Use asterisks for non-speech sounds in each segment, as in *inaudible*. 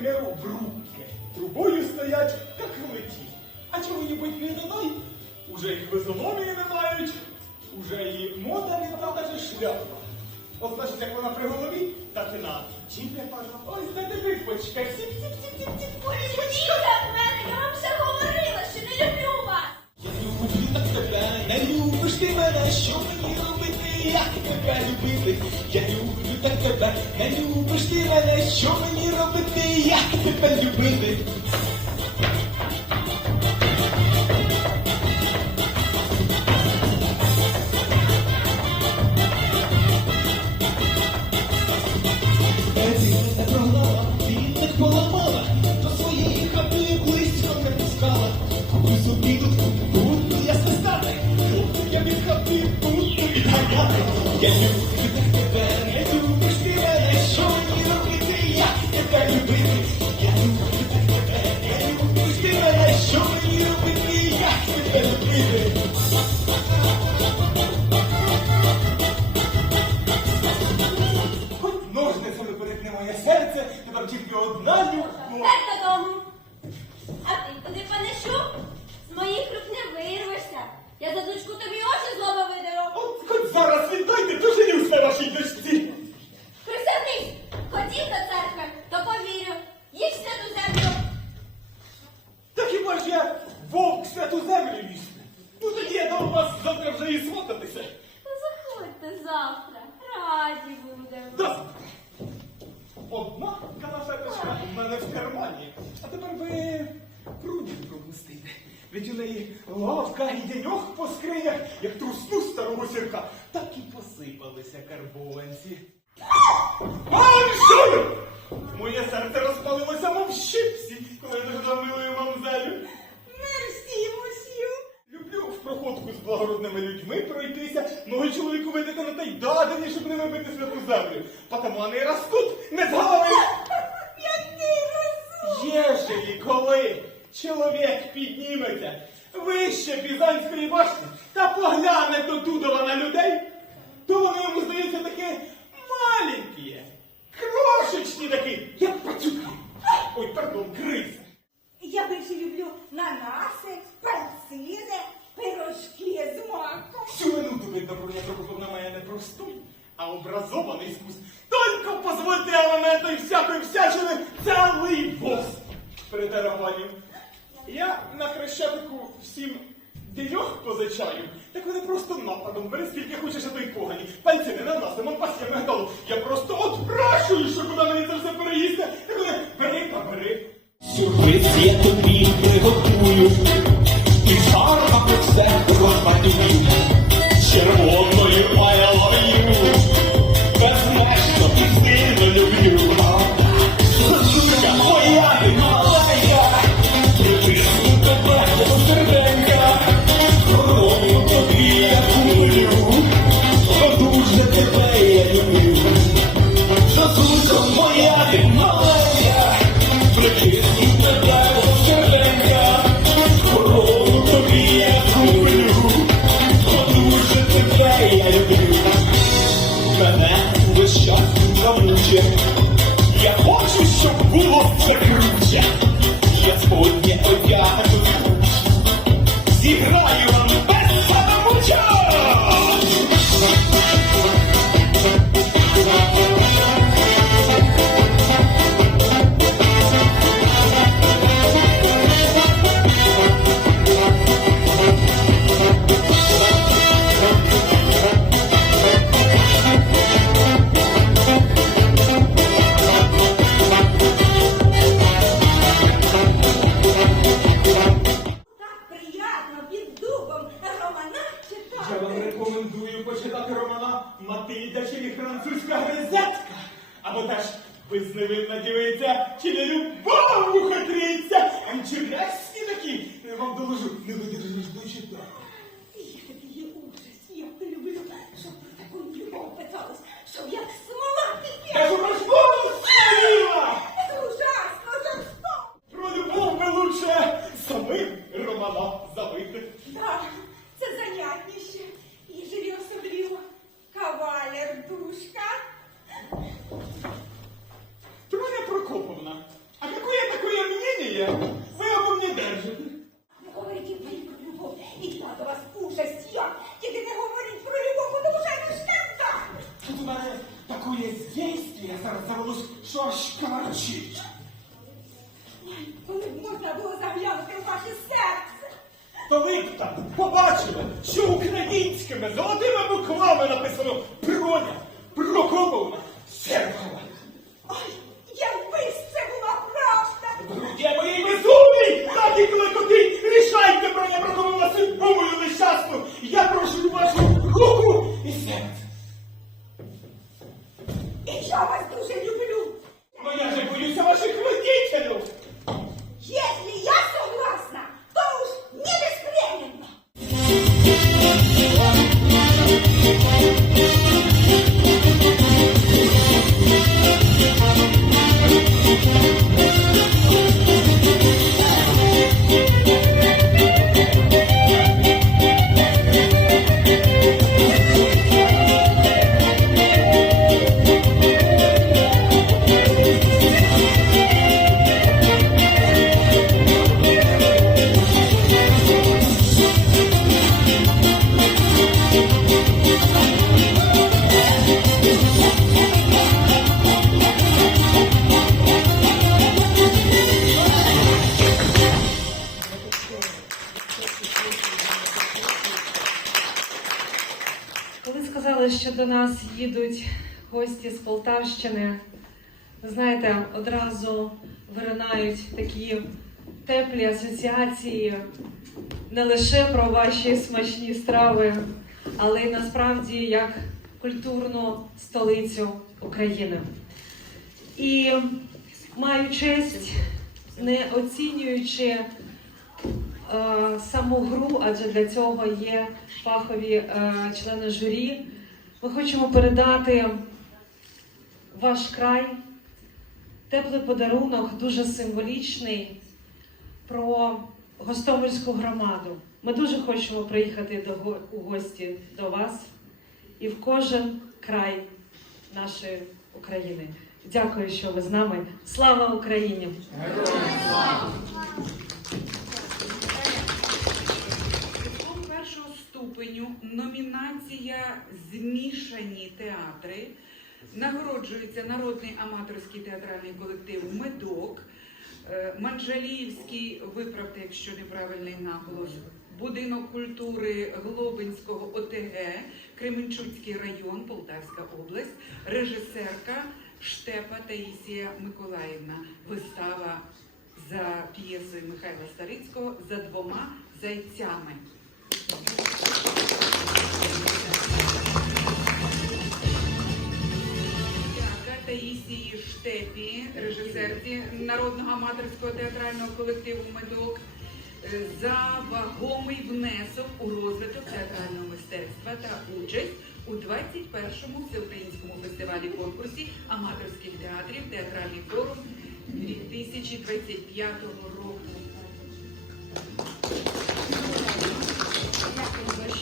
примеру, брудки. Трубою стоять, як великі. А чого-нибудь не додай? Уже їх в не мають, уже і мода не та даже шляпа. От значить, як вона при голові, так і на чим не пара. Ось де ти випочка. Сіп-сіп-сіп-сіп-сіп. Відійдіть від мене, я вам вже говорила, що не люблю вас. Я люблю так тебе, не любиш ти мене, що мені робити, як тебе любити? Я люблю так тебе, не любиш ти мене, що мені робити, як тебе любити? Ти не моє ти там тільки одна дівчина. Так додому. А ти куди понесу? З моїх рук не вирвешся. Я за дочку тобі очі злоба видеру. От хоч зараз віддайте, ти женю на вашій дочці. Присягнись, ходіть до церкви, то Ведь у неї лавка і деньох по скринях, як трусну старого сірка, так і посипалися карбованці. Ай. Моє серце розпалилося, мов щипсі, коли я дождав милою мамзелю. Мерсі, мусю. Люблю в проходку з благородними людьми пройтися, ноги чоловіку витикано та й дадені, щоб не вибити святу землю. Потаманий раскут не з голови. *laughs* Який розум. Єжелі, коли чоловік підніметься вище Пізанської башні та погляне до Дудова на людей, то вони йому здаються такі маленькі, крошечні такі, як пацюки. Ой, пардон, криси. Я більше люблю нанаси, перцини, пирожки з маком. Всю минуту видно, Бруня Прокоповна має не простой, а образований вкус. Только позвольте елементи всякої всячини цілий воз перетарабанів. Я на хрещатику всім дійох так вони просто нападом, бери скільки хочеш, а то й погані. Пальці не наносимо, мампасія мигдалу. Я просто отпрашую, що куди мені це все переїсти. Так вони бери та бери. Сюрприз я тобі приготую, я хочу, щоб було круче. Я сьогодні одягну, дочитати. Який ужас, я б люблю, щоб про таку любов питалось, щоб як Що ж кажіть? Коли б можна було заглянути в ваше серце. То ви б там побачили, що українськими золотими буквами написано сказали, що до нас їдуть гості з Полтавщини, ви знаєте, одразу виринають такі теплі асоціації не лише про ваші смачні страви, але й насправді як культурну столицю України. І маю честь, не оцінюючи саму гру, адже для цього є фахові е, члени журі. Ми хочемо передати ваш край теплий подарунок, дуже символічний про Гостомельську громаду. Ми дуже хочемо приїхати до у гості до вас і в кожен край нашої України. Дякую, що ви з нами. Слава Україні! Нагороджується народний аматорський театральний колектив Медок, е, Манжаліївський, виправте, якщо неправильний наголос, будинок культури Глобинського ОТГ, Кременчуцький район, Полтавська область, режисерка Штепа Таїсія Миколаївна. Вистава за п'єсою Михайла Старицького за двома зайцями. Народного аматорського театрального колективу Медок е, за вагомий внесок у розвиток театрального мистецтва та участь у 21-му всеукраїнському фестивалі конкурсі аматорських театрів Театральний форум 2025 року.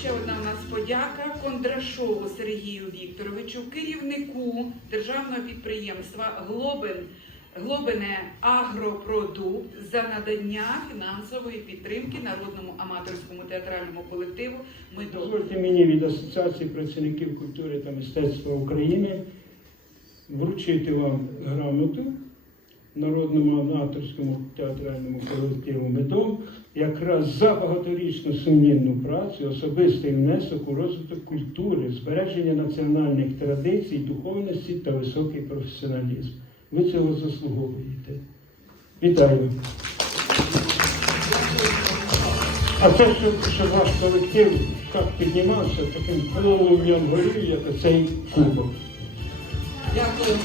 Ще одна у нас подяка Кондрашову Сергію Вікторовичу, керівнику державного підприємства Глобин, Глобине Агропродукт за надання фінансової підтримки народному аматорському театральному колективу Медок. Дозвольте мені від Асоціації працівників культури та мистецтва України вручити вам грамоту народному аматорському театральному колективу Медом якраз за багаторічну сумнівну працю, особистий внесок у розвиток культури, збереження національних традицій, духовності та високий професіоналізм. Ви цього заслуговуєте. Вітаю! А те, що, що ваш колектив так піднімався, таким полум'ям горів, як оцей кубок. Дякую.